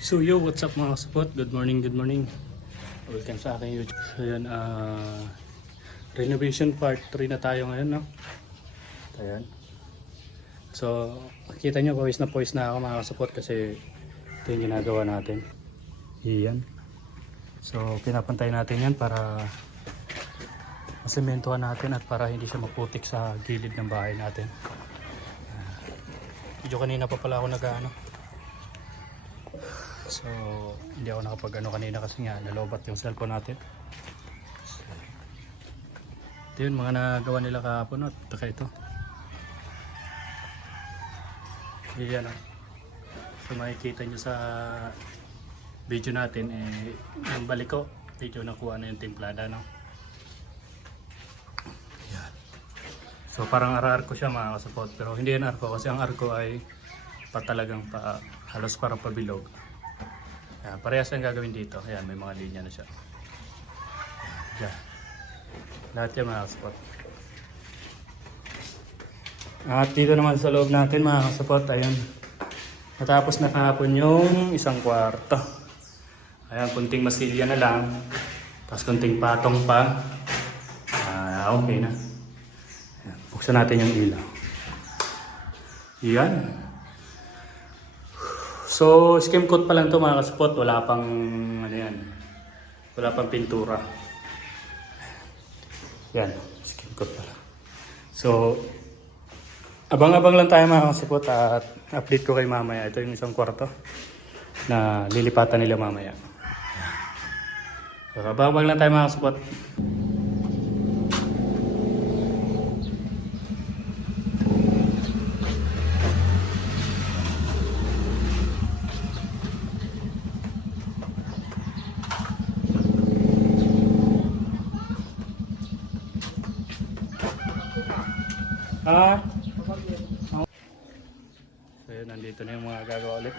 So yo, what's up mga support? Good morning, good morning. Welcome sa aking YouTube. So yan, renovation part 3 na tayo ngayon, no? Ayan. So, makikita nyo, pawis na ako mga support kasi ito yung ginagawa natin. Iyan. So, pinapantay natin yan para masementuhan natin at para hindi siya maputik sa gilid ng bahay natin. Medyo kanina pa pala ako nag-ano. So, hindi ako nakapag-ano kanina kasi nga nalobat yung cellphone natin. So, ito yun, mga nagawa nila kahapon at taka ito. Yan o. So, makikita nyo sa video natin, yung balik ko, video nakuha na yung timplada, no? Yan. So, parang arko siya mga kasapot, pero hindi yan arko kasi ang arko ay talagang halos parang pabilog. Parehas ang gagawin dito. Ayan, may mga linya na siya. Ayan. Lahat yan mga kasapot. At dito naman sa loob natin mga kasapot, ayun. Natapos na kahapon yung isang kwarto. Ayan, kunting masilya na lang. Tapos kunting patong pa. Okay na. Ayan, buksan natin yung ilaw. Ayan. So, skim coat pa lang to mga kasapot, wala pang ano yan, wala pang pintura. Yan, skim coat pa lang. So, abang-abang lang tayo mga kasapot at update ko kay mamaya. Ito yung isang kwarto na lilipatan nila mamaya. So, abang-abang lang tayo mga kasapot. So yun, nandito na yung mga gagawa ulit.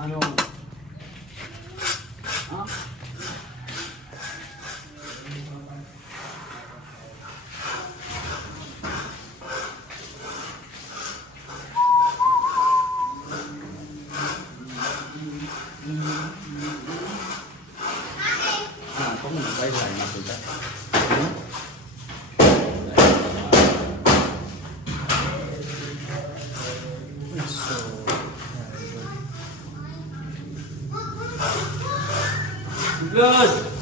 Ano? Ha? Có mình quay lại mặt được đấy. Good!